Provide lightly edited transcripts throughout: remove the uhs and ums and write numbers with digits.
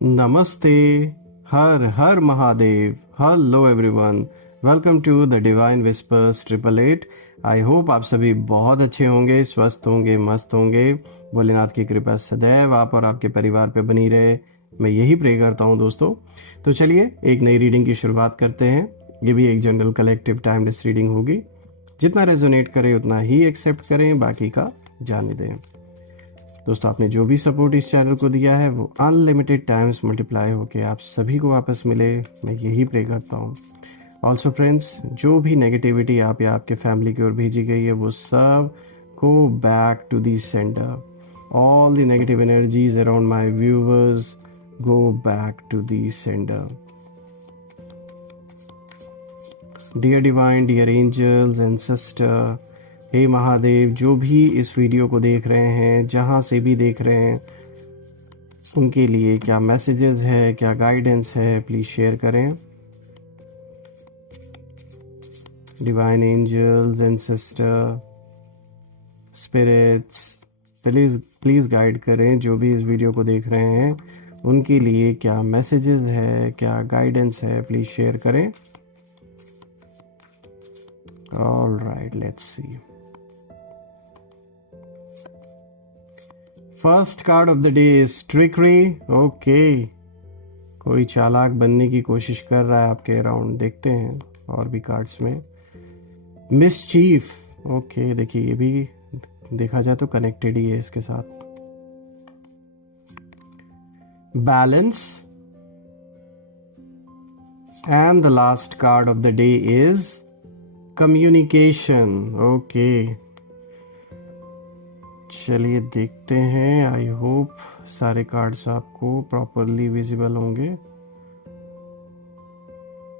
नमस्ते, हर हर Mahadev. Hello everyone, welcome to the divine whispers 888। I hope आप सभी बहुत अच्छे होंगे, स्वस्थ होंगे, मस्त होंगे। भोलेनाथ की कृपा सदैव आप और आपके परिवार पे बनी रहे, मैं यही प्रे करता हूँ दोस्तों। तो चलिए एक नई रीडिंग की शुरुआत करते हैं। ये भी एक जनरल कलेक्टिव टाइमलेस रीडिंग होगी। जितना रेजोनेट करे उतना ही एक्सेप्ट करें, बाकी का जाने दें। दोस्तों, आपने जो भी सपोर्ट इस चैनल को दिया है वो अनलिमिटेड टाइम्स मल्टीप्लाई होके आप सभी को वापस मिले, मैं यही प्रे करता हूँ। ऑल्सो फ्रेंड्स, जो भी नेगेटिविटी आप या आपके फैमिली की ओर भेजी गई है वो सब go back to the sender. All the negative energies around my viewers go back to the sender. Dear divine, dear angels and sister, हे महादेव, जो भी इस वीडियो को देख रहे हैं, जहाँ से भी देख रहे हैं, उनके लिए क्या मैसेजेस है, क्या गाइडेंस है, प्लीज़ शेयर करें। Divine angels and sister, spirits, please please guide करें जो भी इस वीडियो को देख रहे हैं, उनके लिए क्या मैसेजेस है, क्या गाइडेंस है, प्लीज़ शेयर करें। All right, let's see. First card of the day is trickery. Okay, कोई चालाक बनने की कोशिश कर रहा है आपके अराउंड। देखते हैं और भी कार्ड्स में। मिसचीफ। ओके, देखिए ये भी देखा जाए तो कनेक्टेड ही है इसके साथ। Balance and the last card of the day is communication. Okay, चलिए देखते हैं। आई होप सारे कार्ड्स आपको प्रॉपरली विजिबल होंगे।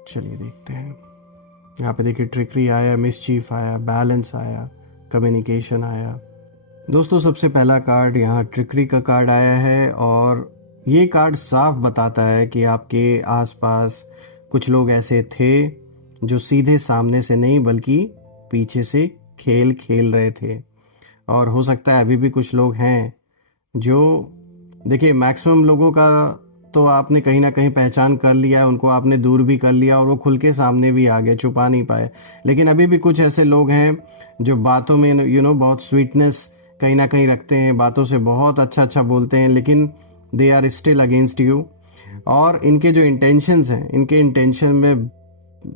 चलिए देखते हैं। यहाँ पे देखिए ट्रिकरी आया, मिसचीफ आया, बैलेंस आया, कम्युनिकेशन आया। दोस्तों, सबसे पहला कार्ड यहाँ ट्रिकरी का कार्ड आया है और ये कार्ड साफ बताता है कि आपके आसपास कुछ लोग ऐसे थे जो सीधे सामने से नहीं बल्कि पीछे से खेल खेल रहे थे। और हो सकता है अभी भी कुछ लोग हैं जो, देखिए मैक्सिमम लोगों का तो आपने कहीं ना कहीं पहचान कर लिया है, उनको आपने दूर भी कर लिया और वो खुल के सामने भी आ गए, छुपा नहीं पाए। लेकिन अभी भी कुछ ऐसे लोग हैं जो बातों में बहुत स्वीटनेस कहीं ना कहीं रखते हैं, बातों से बहुत अच्छा अच्छा बोलते हैं, लेकिन they are still against you. और इनके जो इंटेंशंस हैं, इनके इंटेंशन में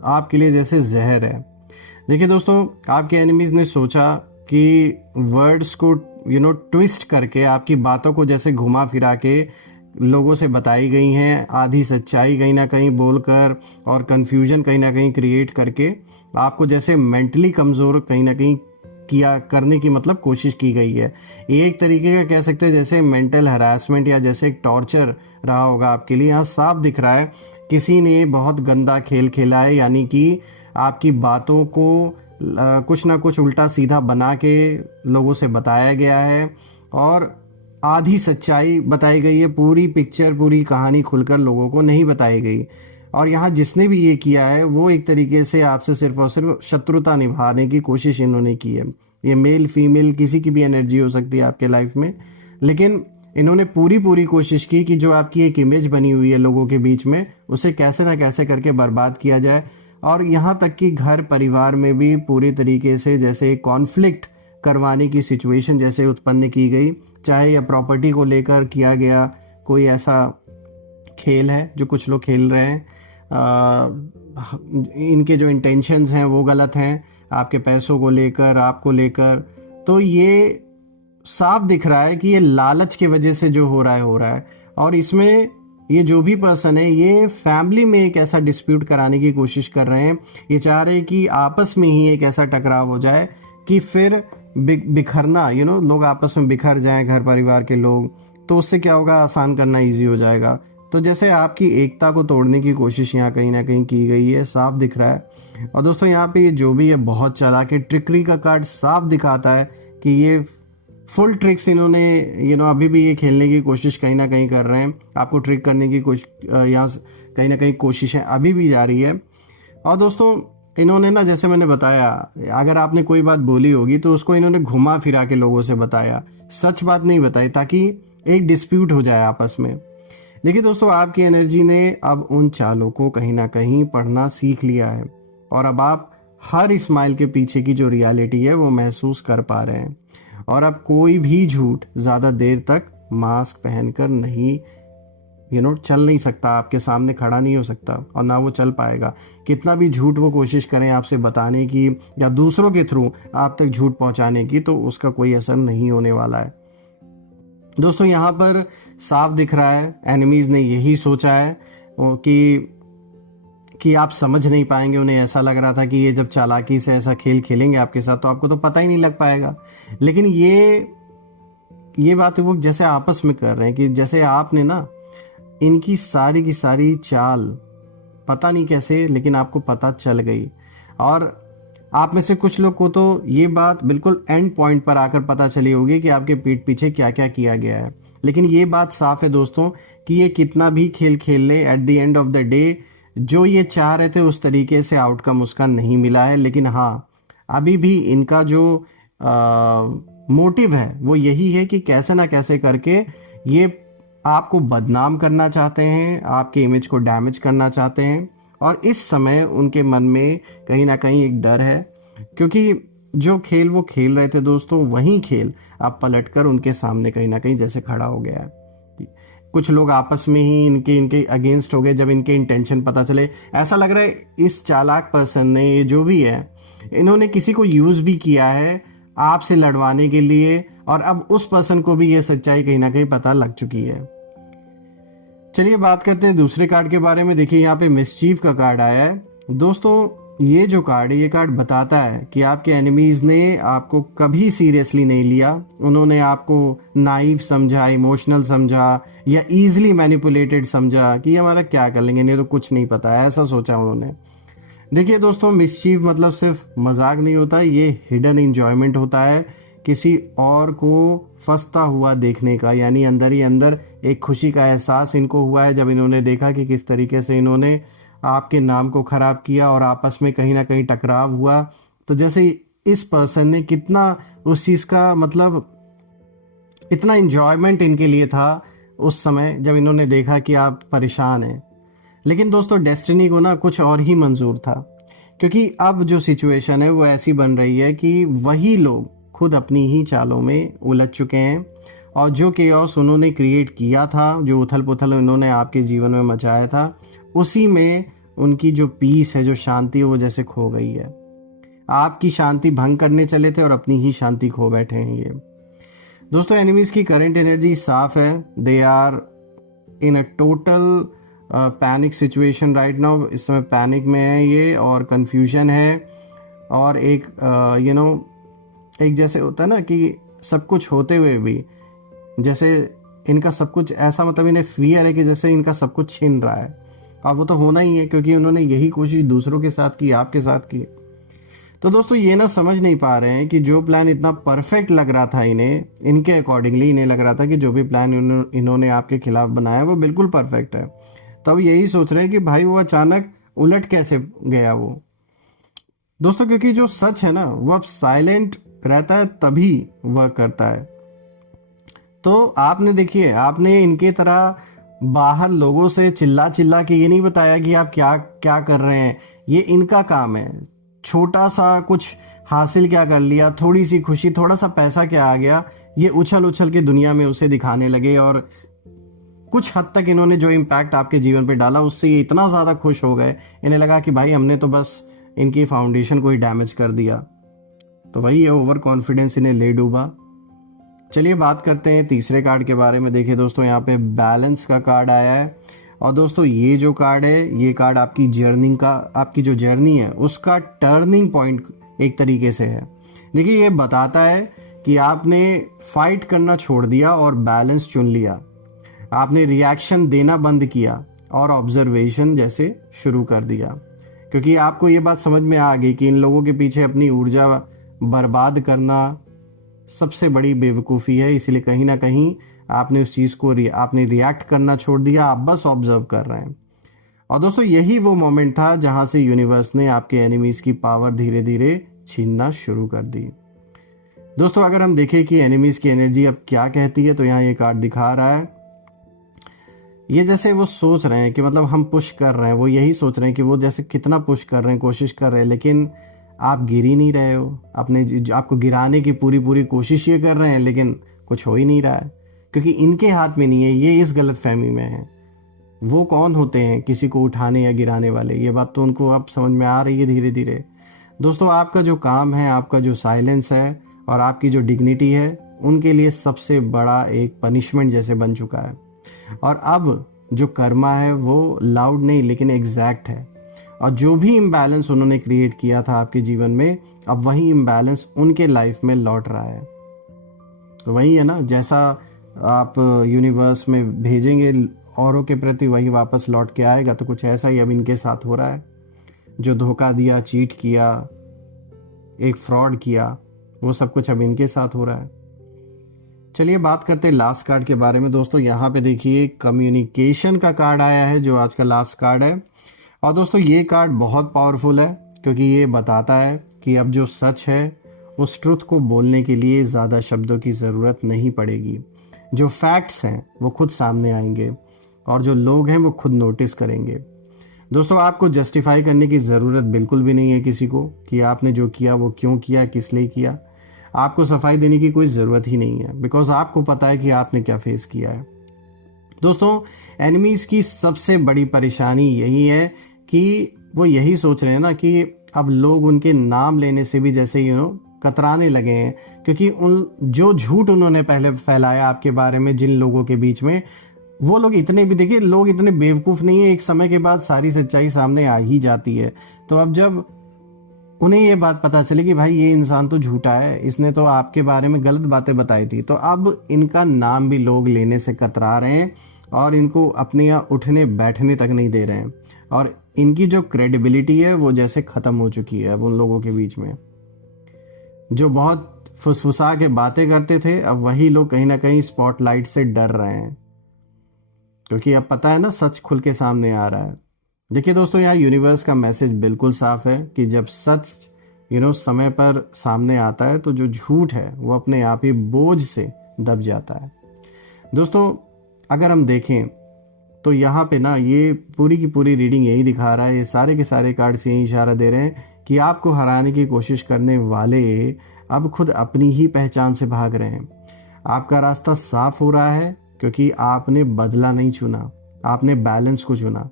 आपके लिए जैसे जहर है। देखिए दोस्तों, आपके एनिमीज ने सोचा कि वर्ड्स को ट्विस्ट करके आपकी बातों को जैसे घुमा फिरा के लोगों से बताई गई हैं, आधी सच्चाई कहीं ना कहीं बोलकर और कंफ्यूजन कहीं ना कहीं क्रिएट करके आपको जैसे मेंटली कमज़ोर कहीं ना कहीं किया करने की कोशिश की गई है। ये एक तरीके का कह सकते हैं जैसे मेंटल हरासमेंट या जैसे एक टॉर्चर रहा होगा आपके लिए। यहाँ साफ दिख रहा है किसी ने बहुत गंदा खेल खेला है, यानी कि आपकी बातों को कुछ ना कुछ उल्टा सीधा बना के लोगों से बताया गया है और आधी सच्चाई बताई गई है। पूरी पिक्चर, पूरी कहानी खुलकर लोगों को नहीं बताई गई। और यहाँ जिसने भी ये किया है वो एक तरीके से आपसे सिर्फ और सिर्फ शत्रुता निभाने की कोशिश इन्होंने की है। ये मेल फीमेल किसी की भी एनर्जी हो सकती है आपके लाइफ में, लेकिन इन्होंने पूरी कोशिश की कि जो आपकी एक इमेज बनी हुई है लोगों के बीच में, उसे कैसे ना कैसे करके बर्बाद किया जाए। और यहाँ तक कि घर परिवार में भी पूरी तरीके से जैसे कॉन्फ्लिक्ट करवाने की सिचुएशन जैसे उत्पन्न की गई, चाहे या प्रॉपर्टी को लेकर किया गया कोई ऐसा खेल है जो कुछ लोग खेल रहे हैं। इनके जो इंटेंशंस हैं वो गलत हैं, आपके पैसों को लेकर, आपको लेकर। तो ये साफ दिख रहा है कि ये लालच की वजह से जो हो रहा है। और इसमें ये जो भी पर्सन है ये फैमिली में एक ऐसा डिस्प्यूट कराने की कोशिश कर रहे हैं। ये चाह रहे हैं कि आपस में ही एक ऐसा टकराव हो जाए कि फिर बिखरना, लोग आपस में बिखर जाएं, घर परिवार के लोग, तो उससे क्या होगा, आसान करना इजी हो जाएगा। तो जैसे आपकी एकता को तोड़ने की कोशिश यहाँ कहीं ना कहीं की गई है, साफ दिख रहा है। और दोस्तों, यहाँ पे जो भी है बहुत चालाक है। ट्रिकरी का कार्ड साफ दिखाता है कि ये फुल ट्रिक्स इन्होंने अभी भी ये खेलने की कोशिश कहीं ना कहीं कर रहे हैं, आपको ट्रिक करने की यहाँ कहीं ना कहीं कोशिशें अभी भी जारी है। और दोस्तों, इन्होंने ना, जैसे मैंने बताया, अगर आपने कोई बात बोली होगी तो उसको इन्होंने घुमा फिरा के लोगों से बताया, सच बात नहीं बताई, ताकि एक डिस्प्यूट हो जाए आपस में। देखिए दोस्तों, आपकी एनर्जी ने अब उन चालों को कहीं ना कहीं पढ़ना सीख लिया है और अब आप हर स्माइल के पीछे की जो रियलिटी है वो महसूस कर पा रहे हैं। और अब कोई भी झूठ ज़्यादा देर तक मास्क पहनकर नहीं चल नहीं सकता, आपके सामने खड़ा नहीं हो सकता और ना वो चल पाएगा। कितना भी झूठ वो कोशिश करें आपसे बताने की या दूसरों के थ्रू आप तक झूठ पहुंचाने की, तो उसका कोई असर नहीं होने वाला है। दोस्तों यहाँ पर साफ दिख रहा है एनिमीज ने यही सोचा है कि आप समझ नहीं पाएंगे। उन्हें ऐसा लग रहा था कि ये जब चालाकी से ऐसा खेल खेलेंगे आपके साथ तो आपको तो पता ही नहीं लग पाएगा। लेकिन ये बात वो जैसे आपस में कर रहे हैं कि जैसे आपने ना इनकी सारी की सारी चाल पता नहीं कैसे लेकिन आपको पता चल गई। और आप में से कुछ लोग को तो ये बात बिल्कुल एंड पॉइंट पर आकर पता चली होगी कि आपके पीठ पीछे क्या क्या किया गया है। लेकिन ये बात साफ है दोस्तों कि ये कितना भी खेल खेल ले, at the end of the day जो ये चाह रहे थे उस तरीके से आउटकम उसका नहीं मिला है। लेकिन हाँ, अभी भी इनका जो मोटिव है वो यही है कि कैसे ना कैसे करके ये आपको बदनाम करना चाहते हैं, आपके इमेज को डैमेज करना चाहते हैं। और इस समय उनके मन में कहीं ना कहीं एक डर है, क्योंकि जो खेल वो खेल रहे थे दोस्तों वही खेल अब पलटकर उनके सामने कहीं ना कहीं जैसे खड़ा हो गया है। कुछ लोग आपस में ही इनके अगेंस्ट हो गए जब इनके इंटेंशन पता चले। ऐसा लग रहा है इस चालाक पर्सन ने, ये जो भी है, इन्होंने किसी को यूज भी किया है आपसे लड़वाने के लिए और अब उस पर्सन को भी ये सच्चाई कहीं ना कहीं पता लग चुकी है। चलिए बात करते हैं दूसरे कार्ड के बारे में। देखिए यहाँ पे मिसचीफ का कार्ड आया है। दोस्तों ये जो कार्ड है, ये कार्ड बताता है कि आपके एनिमीज ने आपको कभी सीरियसली नहीं लिया। उन्होंने आपको नाइव समझा, इमोशनल समझा या इजीली मैनिपुलेटेड समझा कि हमारा क्या कर लेंगे, नहीं तो कुछ नहीं पता है, ऐसा सोचा उन्होंने। देखिए दोस्तों, मिसचीफ मतलब सिर्फ मजाक नहीं होता, ये हिडन इंजॉयमेंट होता है किसी और को फंसता हुआ देखने का। यानी अंदर ही अंदर एक खुशी का एहसास इनको हुआ है जब इन्होंने देखा कि किस तरीके से इन्होंने आपके नाम को खराब किया और आपस में कहीं ना कहीं टकराव हुआ। तो जैसे इस पर्सन ने कितना उस चीज का मतलब इतना इंजॉयमेंट इनके लिए था उस समय जब इन्होंने देखा कि आप परेशान हैं। लेकिन दोस्तों डेस्टिनी को ना कुछ और ही मंजूर था, क्योंकि अब जो सिचुएशन है वो ऐसी बन रही है कि वही लोग खुद अपनी ही चालों में उलझ चुके हैं और जो केओस उन्होंने क्रिएट किया था, जो उथल पुथल उन्होंने आपके जीवन में मचाया था, उसी में उनकी जो पीस है, जो शांति है, वो जैसे खो गई है। आपकी शांति भंग करने चले थे और अपनी ही शांति खो बैठे हैं ये। दोस्तों एनिमीज की करंट एनर्जी साफ है। They are in a total panic situation right now. इस समय पैनिक में है ये और कंफ्यूजन है और एक एक जैसे होता है ना कि सब कुछ होते हुए भी जैसे इनका सब कुछ ऐसा मतलब इन्हें फियर है कि जैसे इनका सब कुछ छीन रहा है। और वो तो होना ही है क्योंकि उन्होंने यही कोशिश दूसरों के साथ की, आपके साथ की। तो दोस्तों ये ना समझ नहीं पा रहे हैं कि जो प्लान इतना परफेक्ट लग रहा था इन्हें, इनके अकॉर्डिंगली इन्हें लग रहा था कि जो भी प्लान इन्होंने आपके खिलाफ बनाया वो बिल्कुल परफेक्ट है। तब यही सोच रहे हैं कि भाई वो अचानक उलट कैसे गया वो। दोस्तों क्योंकि जो सच है ना वो अब साइलेंट रहता है तभी वह करता है। तो आपने देखिए, आपने इनके तरह बाहर लोगों से चिल्ला चिल्ला के ये नहीं बताया कि आप क्या क्या कर रहे हैं। ये इनका काम है। छोटा सा कुछ हासिल क्या कर लिया, थोड़ी सी खुशी, थोड़ा सा पैसा क्या आ गया, ये उछल उछल के दुनिया में उसे दिखाने लगे। और कुछ हद तक इन्होंने जो इम्पैक्ट आपके जीवन पे डाला उससे ये इतना ज्यादा खुश हो गए, इन्हें लगा कि भाई हमने तो बस इनकी फाउंडेशन को ही डैमेज कर दिया। तो वही ये ओवर कॉन्फिडेंस इन्हें ले डूबा। चलिए बात करते हैं तीसरे कार्ड के बारे में। देखिए दोस्तों यहाँ पे बैलेंस का कार्ड आया है और दोस्तों ये जो कार्ड है, ये कार्ड आपकी जर्नी का, आपकी जो जर्नी है उसका टर्निंग पॉइंट एक तरीके से है। देखिए ये बताता है कि आपने फाइट करना छोड़ दिया और बैलेंस चुन लिया। आपने रिएक्शन देना बंद किया और ऑब्जर्वेशन जैसे शुरू कर दिया, क्योंकि आपको ये बात समझ में आ गई कि इन लोगों के पीछे अपनी ऊर्जा बर्बाद करना सबसे बड़ी बेवकूफ़ी है। इसलिए कहीं ना कहीं आपने उस चीज़ को आपने रिएक्ट करना छोड़ दिया, आप बस ऑब्जर्व कर रहे हैं। और दोस्तों यही वो मोमेंट था जहां से यूनिवर्स ने आपके एनिमीज की पावर धीरे धीरे छीनना शुरू कर दी। दोस्तों अगर हम देखें कि एनिमीज की एनर्जी अब क्या कहती है, तो यहाँ ये कार्ड दिखा रहा है। ये जैसे वो सोच रहे हैं कि मतलब हम पुश कर रहे हैं, वो यही सोच रहे हैं कि वो जैसे कितना पुश कर रहे हैं, कोशिश कर रहे हैं, लेकिन आप गिर ही नहीं रहे हो। अपने आपको गिराने की पूरी पूरी कोशिश ये कर रहे हैं, लेकिन कुछ हो ही नहीं रहा है, क्योंकि इनके हाथ में नहीं है। ये इस गलत फहमी में है। वो कौन होते हैं किसी को उठाने या गिराने वाले? ये बात तो उनको अब समझ में आ रही है धीरे धीरे। दोस्तों, आपका जो काम है, आपका जो साइलेंस है और आपकी जो डिग्निटी है, उनके लिए सबसे बड़ा एक पनिशमेंट जैसे बन चुका है। और अब जो कर्मा है वो लाउड नहीं लेकिन एग्जैक्ट है। और जो भी इम्बैलेंस उन्होंने क्रिएट किया था आपके जीवन में, अब वही इम्बैलेंस उनके लाइफ में लौट रहा है। तो वही है ना, जैसा आप यूनिवर्स में भेजेंगे औरों के प्रति, वही वापस लौट के आएगा। तो कुछ ऐसा ही अब इनके साथ हो रहा है। जो धोखा दिया, चीट किया, एक फ्रॉड किया, वो सब कुछ अब इनके साथ हो रहा है। चलिए बात करते हैं लास्ट कार्ड के बारे में। दोस्तों, यहाँ पे देखिए कम्युनिकेशन का कार्ड आया है, जो आज का लास्ट कार्ड है। और दोस्तों, ये कार्ड बहुत पावरफुल है, क्योंकि ये बताता है कि अब जो सच है, उस ट्रुथ को बोलने के लिए ज़्यादा शब्दों की ज़रूरत नहीं पड़ेगी। जो फैक्ट्स हैं वो खुद सामने आएंगे, और जो लोग हैं वो खुद नोटिस करेंगे। दोस्तों, आपको जस्टिफाई करने की ज़रूरत बिल्कुल भी नहीं है किसी को, कि आपने जो किया वो क्यों किया, किस लिए किया। आपको सफाई देने की कोई ज़रूरत ही नहीं है, बिकॉज आपको पता है कि आपने क्या फेस किया है। दोस्तों, एनिमीज़ की सबसे बड़ी परेशानी यही है कि वो यही सोच रहे हैं ना कि अब लोग उनके नाम लेने से भी जैसे कतराने लगे हैं, क्योंकि उन जो झूठ उन्होंने पहले फैलाया आपके बारे में जिन लोगों के बीच में, वो लोग इतने भी, देखिए, लोग इतने बेवकूफ नहीं है, एक समय के बाद सारी सच्चाई सामने आ ही जाती है। तो अब जब उन्हें ये बात पता चली कि भाई ये इंसान तो झूठा है, इसने तो आपके बारे में गलत बातें बताई थी, तो अब इनका नाम भी लोग लेने से कतरा रहे हैं, और इनको अपने यहाँ उठने बैठने तक नहीं दे रहे हैं। और इनकी जो क्रेडिबिलिटी है वो जैसे खत्म हो चुकी है अब उन लोगों के बीच में। जो बहुत फुसफुसा के बातें करते थे, अब वही लोग कहीं ना कहीं स्पॉटलाइट से डर रहे हैं, क्योंकि अब पता है ना, सच खुल के सामने आ रहा है। देखिए दोस्तों, यहाँ यूनिवर्स का मैसेज बिल्कुल साफ है कि जब सच समय पर सामने आता है, तो जो झूठ है वो अपने आप ही बोझ से दब जाता है। दोस्तों, अगर हम देखें तो यहाँ पे ना, ये पूरी की पूरी रीडिंग यही दिखा रहा है, ये सारे के सारे कार्ड्स यही इशारा दे रहे हैं कि आपको हराने की कोशिश करने वाले अब खुद अपनी ही पहचान से भाग रहे हैं। आपका रास्ता साफ हो रहा है, क्योंकि आपने बदला नहीं चुना, आपने बैलेंस को चुना।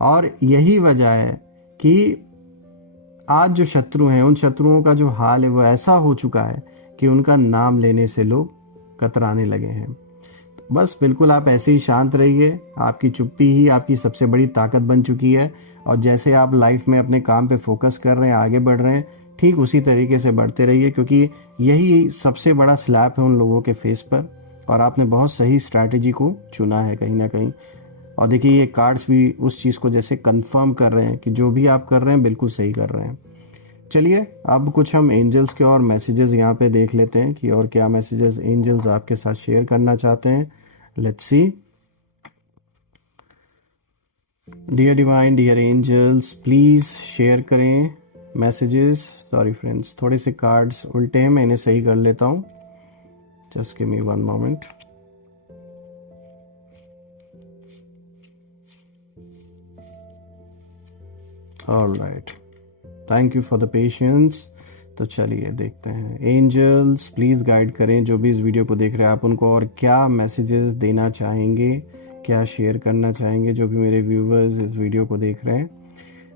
और यही वजह है कि आज जो शत्रु हैं, उन शत्रुओं का जो हाल है वो ऐसा हो चुका है कि उनका नाम लेने से लोग कतराने लगे हैं। बस बिल्कुल आप ऐसे ही शांत रहिए। आपकी चुप्पी ही आपकी सबसे बड़ी ताकत बन चुकी है। और जैसे आप लाइफ में अपने काम पे फोकस कर रहे हैं, आगे बढ़ रहे हैं, ठीक उसी तरीके से बढ़ते रहिए, क्योंकि यही सबसे बड़ा स्लैप है उन लोगों के फेस पर। और आपने बहुत सही स्ट्रैटेजी को चुना है कहीं ना कहीं। और देखिए, ये कार्ड्स भी उस चीज़ को जैसे कंफर्म कर रहे हैं कि जो भी आप कर रहे हैं बिल्कुल सही कर रहे हैं। चलिए अब कुछ हम एंजल्स के और मैसेजेस यहाँ पे देख लेते हैं कि और क्या मैसेजेस एंजल्स आपके साथ शेयर करना चाहते हैं। Let's see. Dear divine, dear angels, please share करें मैसेजेस। सॉरी फ्रेंड्स, थोड़े से कार्ड्स उल्टे हैं, मैं इन्हें सही कर लेता हूँ। Just give me one moment. Alright, thank you for the patience. तो चलिए देखते हैं। एंजल्स प्लीज़ गाइड करें जो भी इस वीडियो को देख रहे हैं, आप उनको और क्या मैसेजेस देना चाहेंगे, क्या शेयर करना चाहेंगे जो भी मेरे व्यूवर्स इस वीडियो को देख रहे हैं।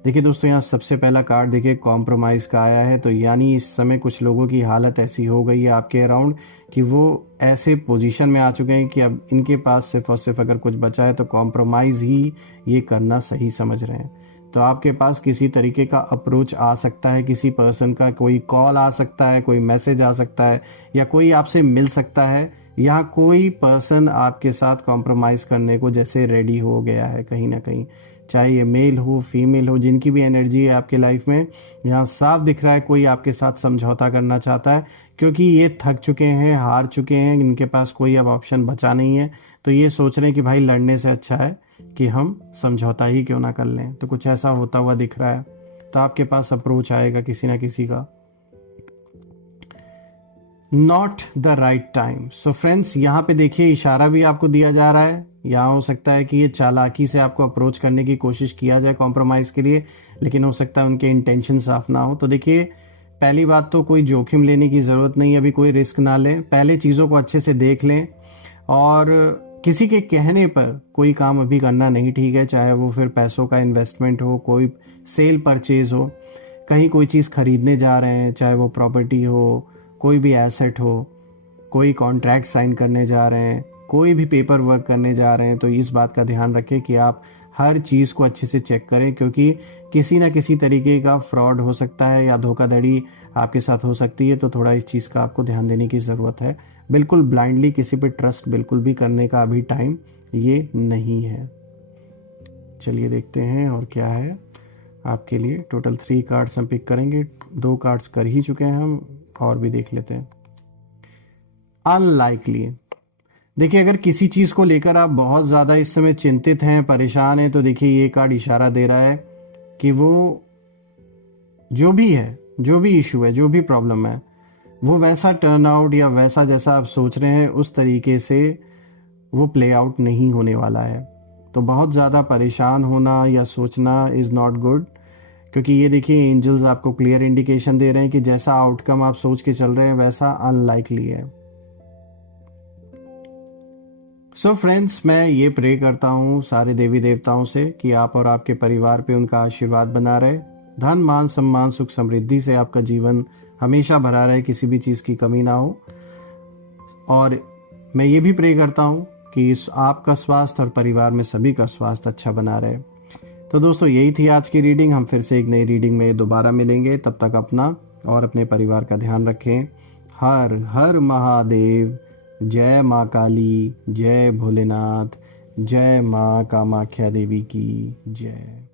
देखिए दोस्तों, यहाँ सबसे पहला कार्ड देखिए कॉम्प्रोमाइज़ का आया है। तो यानी इस समय कुछ लोगों की हालत ऐसी हो गई है आपके अराउंड कि वो ऐसे पोजीशन में आ चुके हैं कि अब इनके पास सिर्फ और सिर्फ अगर कुछ बचा है तो कॉम्प्रोमाइज़ ही ये करना सही समझ रहे हैं। तो आपके पास किसी तरीके का अप्रोच आ सकता है, किसी पर्सन का कोई कॉल आ सकता है, कोई मैसेज आ सकता है, या कोई आपसे मिल सकता है। यहाँ कोई पर्सन आपके साथ कॉम्प्रोमाइज़ करने को जैसे रेडी हो गया है कहीं ना कहीं, चाहे ये मेल हो फीमेल हो, जिनकी भी एनर्जी है आपके लाइफ में, यहाँ साफ दिख रहा है कोई आपके साथ समझौता करना चाहता है, क्योंकि ये थक चुके हैं, हार चुके हैं, इनके पास कोई अब ऑप्शन बचा नहीं है। तो ये सोच रहे हैं कि भाई लड़ने से अच्छा है कि हम समझौता ही क्यों ना कर लें। तो कुछ ऐसा होता हुआ दिख रहा है। तो आपके पास अप्रोच आएगा किसी ना किसी का। Not the right time. So friends, यहाँ पे देखिए इशारा भी आपको दिया जा रहा है या हो सकता है कि ये चालाकी से आपको अप्रोच करने की कोशिश किया जाए कॉम्प्रोमाइज़ के लिए, लेकिन हो सकता है उनके इंटेंशन साफ ना हो। तो देखिए, पहली बात तो कोई जोखिम लेने की ज़रूरत नहीं, अभी कोई रिस्क ना लें, पहले चीज़ों को अच्छे से देख लें। और किसी के कहने पर कोई काम अभी करना नहीं ठीक है, चाहे वो फिर पैसों का इन्वेस्टमेंट हो, कोई सेल परचेज हो, कहीं कोई चीज़ खरीदने जा रहे हैं, चाहे वो प्रॉपर्टी हो, कोई भी एसेट हो, कोई कॉन्ट्रैक्ट साइन करने जा रहे हैं, कोई भी पेपर वर्क करने जा रहे हैं, तो इस बात का ध्यान रखें कि आप हर चीज़ को अच्छे से चेक करें, क्योंकि किसी ना किसी तरीके का फ्रॉड हो सकता है या धोखाधड़ी आपके साथ हो सकती है। तो थोड़ा इस चीज़ का आपको ध्यान देने की ज़रूरत है। बिल्कुल ब्लाइंडली किसी पे ट्रस्ट बिल्कुल भी करने का अभी टाइम ये नहीं है। चलिए देखते हैं और क्या है आपके लिए। टोटल 3 कार्ड्स हम पिक करेंगे, 2 कार्ड्स कर ही चुके हैं हम, और भी देख लेते हैं। अनलाइकली। देखिए, अगर किसी चीज़ को लेकर आप बहुत ज़्यादा इस समय चिंतित हैं, परेशान हैं, तो देखिए ये कार्ड इशारा दे रहा है कि वो जो भी है, जो भी इशू है, जो भी प्रॉब्लम है, वो वैसा टर्न आउट या वैसा जैसा आप सोच रहे हैं उस तरीके से वो प्ले आउट नहीं होने वाला है। तो बहुत ज़्यादा परेशान होना या सोचना इज़ नॉट गुड, क्योंकि ये देखिए एंजल्स आपको क्लियर इंडिकेशन दे रहे हैं कि जैसा आउटकम आप सोच के चल रहे हैं वैसा अनलाइकली है। सो फ्रेंड्स, मैं ये प्रे करता हूँ सारे देवी देवताओं से कि आप और आपके परिवार पे उनका आशीर्वाद बना रहे, धन मान सम्मान सुख समृद्धि से आपका जीवन हमेशा भरा रहे, किसी भी चीज़ की कमी ना हो। और मैं ये भी प्रे करता हूँ कि इस आपका स्वास्थ्य और परिवार में सभी का स्वास्थ्य अच्छा बना रहे। तो दोस्तों, यही थी आज की रीडिंग। हम फिर से एक नई रीडिंग में दोबारा मिलेंगे। तब तक अपना और अपने परिवार का ध्यान रखें। हर हर महादेव। जय माँ काली, जय भोलेनाथ, जय माँ कामाख्या देवी की जय।